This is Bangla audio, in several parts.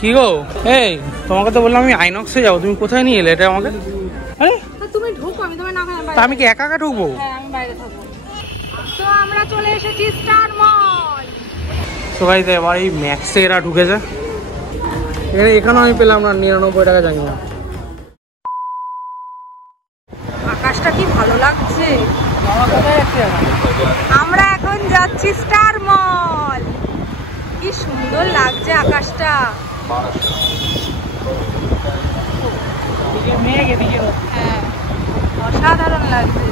কি গো, এই তোমাকে তো বললাম আমি আইনক্সে যাবো, তুমি কোথায় নিয়ে এলে এটা আমাকে? আরে তুমি ঢুকো, আমি তোমার না তা আমি কি একা একা ঢুকবো? হ্যাঁ, আমি বাইরে থাকবো। তো আমরা চলে এসেছি স্টার মল। সবাই তো এবার এই ম্যাক্সে এরা ঢুকেছে, এখানেও আমি পেলাম না 99 টাকা, জানি না। আকাশটা কি ভালো লাগছে। আমরা এখন যাচ্ছি স্টার মল। কি সুন্দর লাগছে আকাশটা। হ্যাঁ, অসাধারণ লাগছে।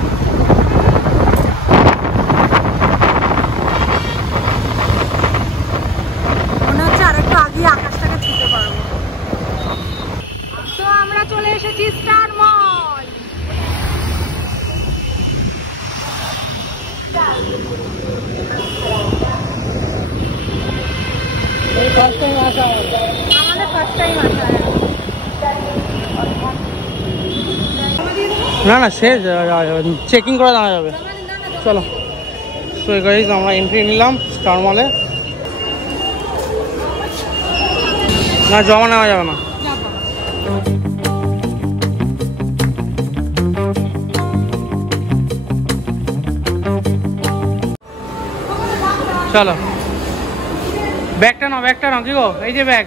মনে হচ্ছে আরেকটু আগে আকাশটাকে ছুঁতে পারবো। তো আমরা চলে এসেছি স্টার মল। আমাদের ফার্স্ট টাইম আসা। না না, সে চেকিং করে জানা যাবে। চলো, তো গাইস আমরা এন্ট্রি নিলাম স্টার মলে। না, জমা নেওয়া যাবে না। চলো, ব্যাগটা নাও, ব্যাগটা নাও। কি গো, এই যে ব্যাগ।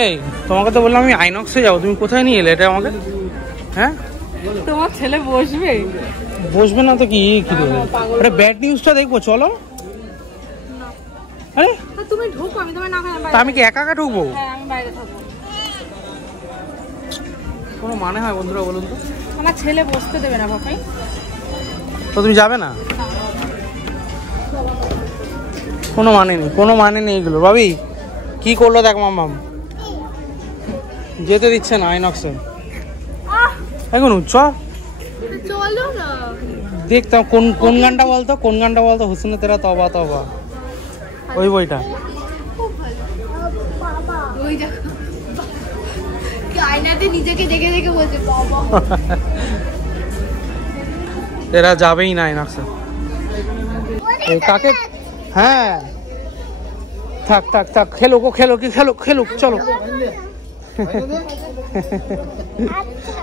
এই তোমাকে তো বললাম আমি আইনক্সে যাবো, তুমি কোথায় নিয়ে এলে এটা আমাকে? হ্যাঁ, তোমার ছেলে বসবে? বসবে না তো কি দেবে? আরে ব্যাড নিউজটা দেখবো, চলো। আরে তুমি ঢুকো, আমি তোমার না তা আমি কি একা একা ঢুকবো? হ্যাঁ, আমি বাইরে থাকবো। কোনো মানে হয় বন্ধুরা, বলুন তো? আমার ছেলে বসতে দেবে না বাবাই। তো তুমি যাবে না? কোনো মানে নেই, কোনো মানে নেই এগুলো। ভাবি কি করলো দেখ, মাম্মাম যেতে দিচ্ছে না আইনক্সে। এখন চলো না, দেখতাম কোন গানটা বলতো, কোন গানটা বলতো? হুসনে তেরা তবা তবা, ওই বইটা। ওই দেখো আয়নাতে নিজেকে দেখে দেখে বলছে বাবা। এরা যাবেই না আইনক্সে। কাকে? হ্যাঁ, থাক থাক থাক, খেলুক ও, খেলো কি খেলুক, খেলুক, চলো।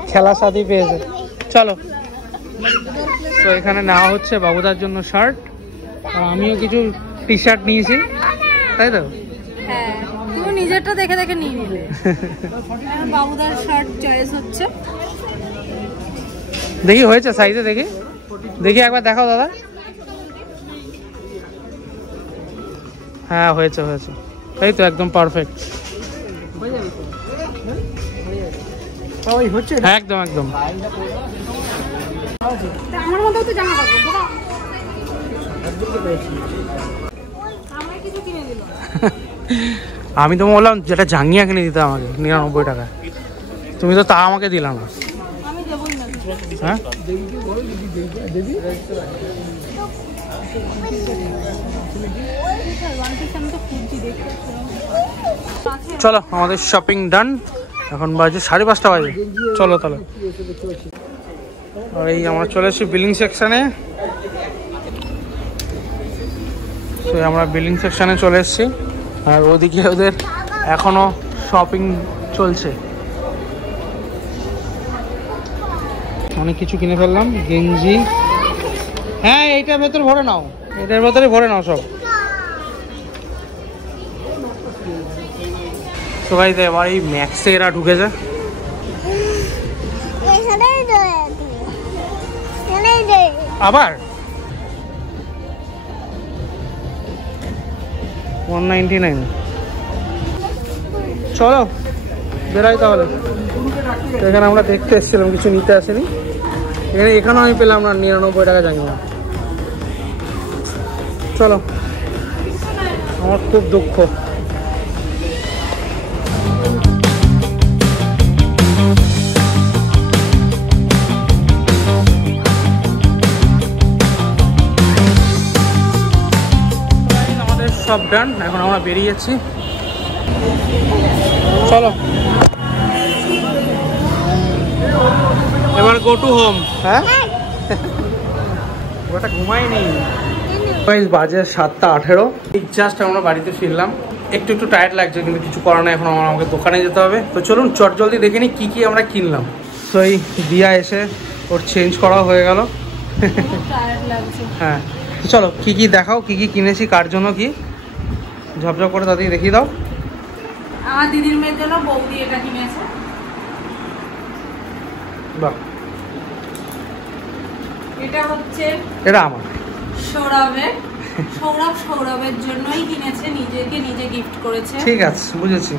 খেলার সাথে পেয়েছে, চলো। তো এখানে নেওয়া হচ্ছে বাবুদার জন্য শার্ট, আর আমিও কিছু টি শার্ট নিয়েছি, তাই তো? হ্যাঁ, তুমি নিজেরটা দেখে দেখে নিয়ে নিলে। বাবুদার শার্ট চয়েস হচ্ছে। দেখি হয়েছে সাইজে, দেখি দেখি একবার দেখাও দাদা। হ্যাঁ, হয়েছে হয়েছে, এই তো একদম পারফেক্ট। একদম একদম। আমার মতো তো জামা কাপড় কিছু কিনে দিল। আমি তো বললাম যেটা জাঙ্গিয়া কিনে দিতে আমাকে 99 টাকা, তুমি তো তা আমাকে দিলা না। আমি দেবই না। হ্যাঁ, চলো আমাদের শপিং ডান। এখন বাজে 5:30 বাজে, চলো তাহলে। আর এই আমরা চলে এসেছি বিলিং সেকশানে। তো আমরা বিলিং সেকশানে চলে এসেছি, আর ওদিকে ওদের এখনো শপিং চলছে। অনেক কিছু কিনে ফেললাম, গেঞ্জি। হ্যাঁ, এইটার ভেতর ভরে নাও, এটার ভেতরে ভরে নাও সব। সবাই তো এবার এই ম্যাক্সে এরা ঢুকেছে। আবার 199। চলো বেরাই তাহলে। এখানে আমরা দেখতে এসেছিলাম, কিছু নিতে আসেনি। এখানেও আমি পেলাম না 99 টাকা, জানি না। চলো, আমার খুব দুঃখ। আমাদের সব ডান, এখন আমরা বেরিয়েছি। চলো এবার গো টু হোম। হ্যাঁ ওটা ঘুমাইনি। বাজে 7:18। জাস্ট আমরা বাড়িতে ফিরলাম, একটু টায়ার্ড লাগছে কিন্তু কিছু করার নাই, এখন আমাকে দোকানে যেতে হবে। তো চলুন চট জলদি দেখে নিই কি আমরা কিনলাম। তো এই দিয়া এসে ওর চেঞ্জ করা হয়ে গেল। হ্যাঁ তো চলো কি দেখাও, কি কিনেছি, কার জন্য কি, ঝপঝপ করে তাদের দেখিয়ে দাও। আমার দিদির মেয়ের জন্য বৌদি এটা কিনেছে। বাহ, এটা হচ্ছে এটা আমার সৌরভের জন্যই কিনেছে, নিজেকে নিজে গিফট করেছে। ঠিক আছে, বুঝেছি।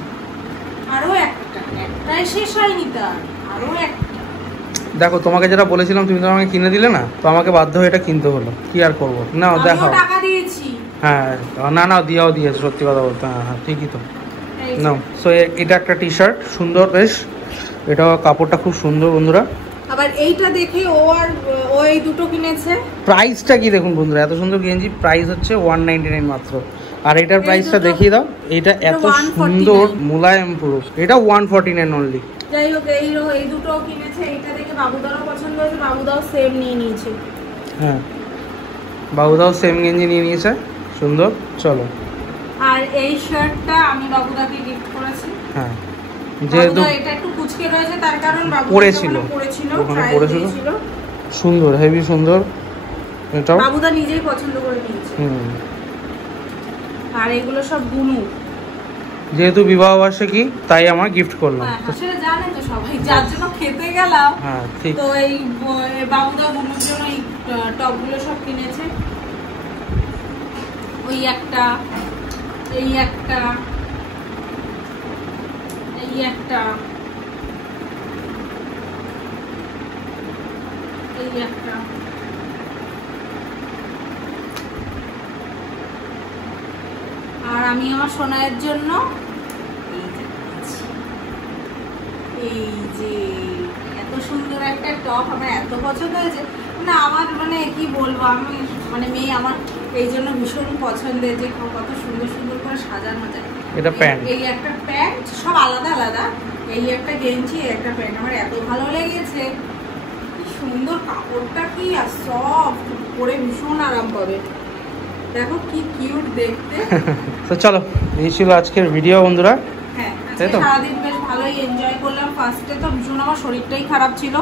আরো একটাই শেষ হয়নি, তার আরো একটা। দেখো তোমাকে যেটা বলেছিলাম তুমি তো আমাকে কিনে দিলে না, তো আমাকে বাধ্য হয়ে এটা কিনতে হলো, কি আর করবো। না দেখো টাকা দিয়েছি। হ্যাঁ না দিয়েছে, সত্যি কথা বলতে। হ্যাঁ ঠিকই তো। না সো এটা একটা টি শার্ট, সুন্দর বেশ, এটা কাপড়টা খুব সুন্দর বন্ধুরা। আবার এইটা দেখে ও এই দুটো কিনেছে। প্রাইসটা কি দেখুন বন্ধুরা, এত সুন্দর গেঞ্জি, প্রাইস হচ্ছে 199 মাত্র। আর এটার প্রাইসটা দেখিয়ে দাও, এটা এত সুন্দর মোলায়েম পুরো, এটা 149 অনলি। যাই হোক এই দুটো কিনেছে, এইটা দেখে বাবুদারও পছন্দ হয়েছে, বাবুদাও সেম নিয়ে নিয়েছে। হ্যাঁ বাবুদাও সেম গেঞ্জি নিয়ে নিয়েছে, সুন্দর। চলো আর এই শার্টটা আমি বাবুদাকে গিফট করেছি। হ্যাঁ যেহেতু এটা একটু কুচকে রয়েছে, তার কারণ বাবু পরেছিল, সুন্দর, হেভি সুন্দর। এটাও বাবুদা নিজেই পছন্দ করে নিয়েছে। আর এগুলো সব বুনু, যেহেতু বিবাহ বার্ষিকী তাই আমার গিফট করলাম। সেটা জানেন তো সবাই, যার জন্য খেতে গেলাম। হ্যাঁ ঠিক। তো এই বাবুদা বুনুর জন্য এই টপগুলো সব কিনেছে। ওই একটা, এই একটা, এই একটা, এই একটা। আর আমি আমার সোনায়ের জন্য এই যে এত সুন্দর একটা টপ, আমার এত পছন্দ হয়েছে না। আমার মানে কি বলবো, আমি মানে মেয়ে আমার এই জন্য ভীষণ পছন্দের, যে কত সুন্দর সুন্দর করে সাজানো যায়। এটা প্যান্ট, এই একটা প্যান্ট, সব আলাদা আলাদা। এই একটা গেঞ্জি, একটা প্যান্ট, আমার এত ভালো লেগেছে। কি সুন্দর কাপড়টা, কি আর সফট, পরে ভীষণ আরাম পাবে। দেখো কি কিউট দেখতে। তো চলো এই ছিল আজকের ভিডিও বন্ধুরা। হ্যাঁ সারাদিন বেশ ভালোই এনজয় করলাম। ফার্স্টে তো ভীষণ আমার শরীরটাই খারাপ ছিল,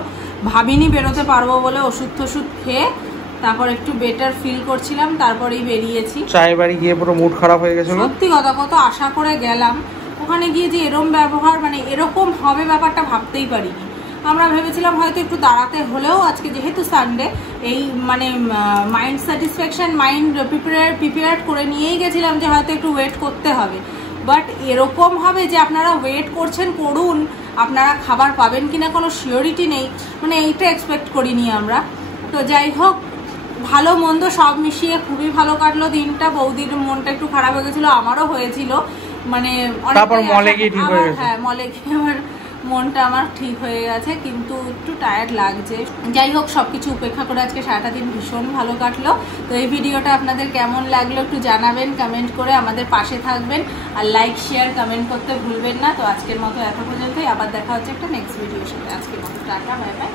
ভাবিনি বেরোতে পারবো বলে, ওষুধ খেয়ে তারপর একটু বেটার ফিল করছিলাম, তারপরেই বেরিয়েছি। চায় বাড়ি গিয়ে পুরো মুড খারাপ হয়ে গেছিল। সত্যি কথা, কত আশা করে গেলাম, ওখানে গিয়ে যে এরকম ব্যবহার, মানে এরকম হবে ব্যাপারটা ভাবতেই পারিনি। আমরা ভেবেছিলাম হয়তো একটু দাঁড়াতে হলেও, আজকে যেহেতু সানডে, এই মানে মাইন্ড স্যাটিসফ্যাকশন, মাইন্ড প্রিপেয়ার করে নিয়েই গেছিলাম যে হয়তো একটু ওয়েট করতে হবে। বাট এরকম হবে যে আপনারা ওয়েট করুন, আপনারা খাবার পাবেন কিনা কোনো সিওরিটি নেই, মানে এইটা এক্সপেক্ট করিনি আমরা। তো যাই হোক, ভালো মন্দ সব মিশিয়ে খুবই ভালো কাটলো দিনটা। বৌদির মনটা একটু খারাপ হয়ে গেছিলো, আমারও হয়েছিল, মানে মলে গিয়ে আমার মনটা আমার ঠিক হয়ে গেছে, কিন্তু একটু টায়ার্ড লাগছে। যাই হোক, সবকিছু উপেক্ষা করে আজকে সারাটা দিন ভীষণ ভালো কাটলো। তো এই ভিডিওটা আপনাদের কেমন লাগলো একটু জানাবেন, কমেন্ট করে আমাদের পাশে থাকবেন, আর লাইক শেয়ার কমেন্ট করতে ভুলবেন না। তো আজকের মতো এত পর্যন্তই, আবার দেখা হচ্ছে একটা নেক্সট ভিডিওর সাথে। আজকের মতো টাটা, বাই বাই।